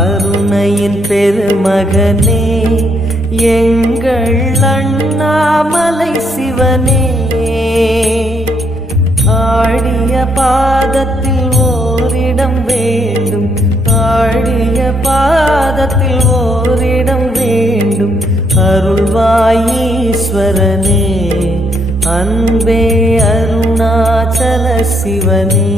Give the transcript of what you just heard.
அருணையின் பெருமகனே எங்கள் அண்ணாமலை சிவனே, ஆடிய பாதத்தில் ஓரிடம் வேண்டும், ஆடிய பாதத்தில் ஓரிடம் வேண்டும். அருள்வாயீஸ்வரனே, அன்பே அருணாச்சல சிவனே.